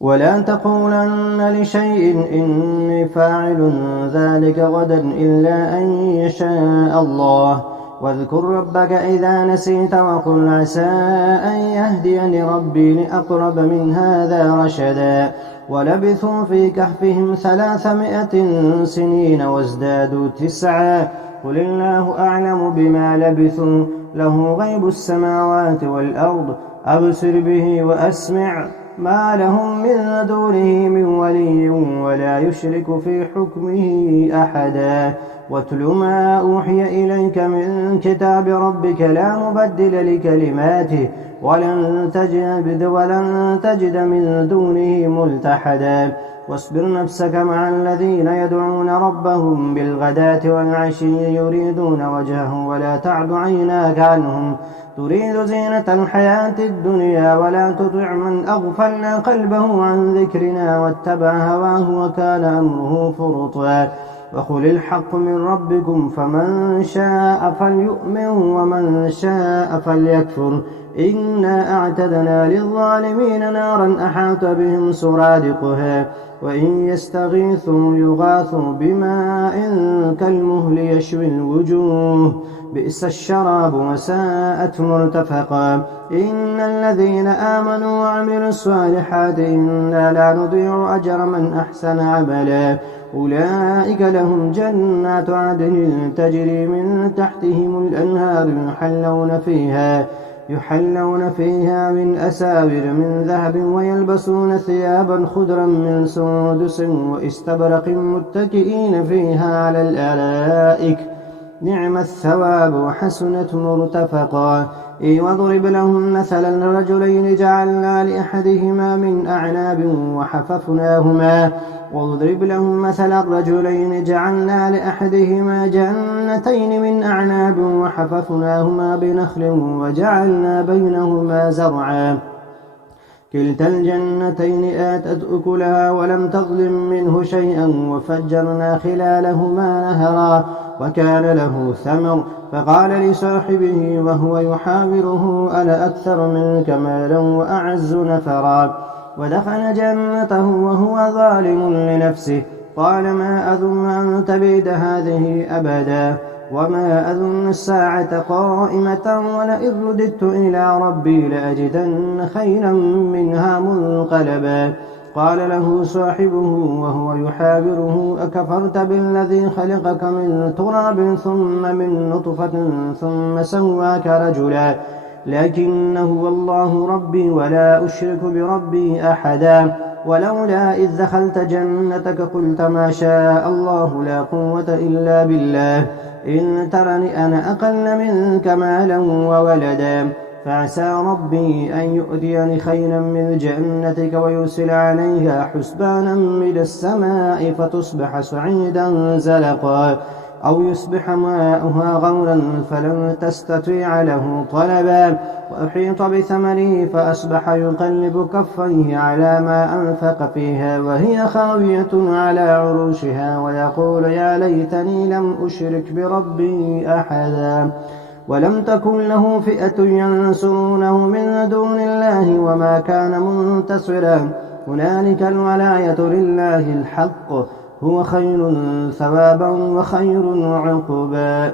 ولا تقولن لشيء إني فاعل ذلك غدا إلا أن يشاء الله. واذكر ربك إذا نسيت وقل عسى أن يهديني ربي لأقرب من هذا رشدا. ولبثوا في كهفهم 300 سنين وازدادوا 9. قل الله أعلم بما لبثوا له غيب السماوات والأرض أبصر به وأسمع ما لهم من دونه من ولي ولا يشرك في حكمه أحدا. واتل ما أوحي إليك من كتاب ربك لا مبدل لكلماته ولن تجد من دونه ملتحدا. واصبر نفسك مع الذين يدعون ربهم بالغداة والعشي يريدون وجهه ولا تعد عيناك عنهم تريد زينة الحياة الدنيا ولا تطع من أغفلنا قلبه عن ذكرنا واتبع هواه وكان أمره فرطا. وقل الحق من ربكم فمن شاء فليؤمن ومن شاء فليكفر إنا أعتدنا للظالمين نارا أحاط بهم سرادقها وإن يستغيثوا يغاثوا بماء كالمهل يشوي الوجوه بئس الشراب وساءت مرتفقا. إن الذين آمنوا وعملوا الصالحات إنا لا نضيع أجر من أحسن عملا. أولئك لهم جنات عدن تجري من تحتهم الأنهار يحلون فيها من أساور من ذهب ويلبسون ثيابا خضرا من سندس واستبرق متكئين فيها على الأرائك نعم الثواب وحسنت مرتفقا. واضرب لهم مثلا الرجلين جعلنا لأحدهما من أعناب جنتين من أعناب وحففناهما بنخل وجعلنا بينهما زرعا كلتا الجنتين آتت أكلها ولم تظلم منه شيئا وفجرنا خلالهما نهرا وكان له ثمر فقال لصاحبه وهو يحاوره أنا أكثر منك مالا وأعز نفرا. ودخل جنته وهو ظالم لنفسه قال ما أظن أن تبيد هذه أبدا وما أظن الساعة قائمة ولئن رددت إلى ربي لأجدن خيرا منها منقلبا. قال له صاحبه وهو يحاوره أكفرت بالذي خلقك من تراب ثم من نطفة ثم سواك رجلا لكن هو الله ربي ولا أشرك بربي أحدا. ولولا إذ دخلت جنتك قلت ما شاء الله لا قوة إلا بالله إن ترني أنا أقل منك مالا وولدا فعسى ربي أن يؤتيني خيرا من جنتك ويرسل عليها حسبانا من السماء فتصبح صعيدا زلقا أو يصبح ماؤها غورا فلن تستطيع له طلبا. وأحيط بثمره فأصبح يقلب كفيه على ما أنفق فيها وهي خاوية على عروشها ويقول يا ليتني لم أشرك بربي أحدا. ولم تكن له فئة ينصرونه من دون الله وما كان منتصرا. هنالك الولاية لله الحق هو خير ثوابا وخير عقبا.